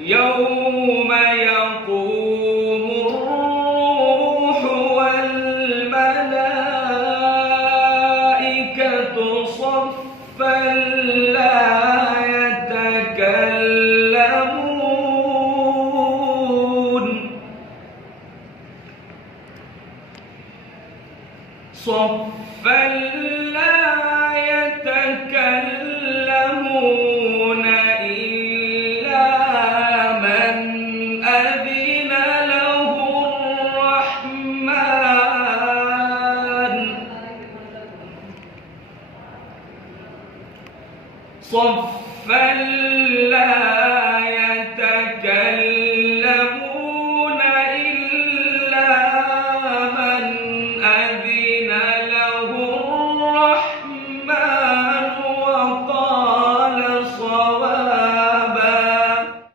يوم يقوم الروح والملائكة صفا لا يتكلمون صفا لا يتكلمون إلا من أذن له الرحمن صفا لا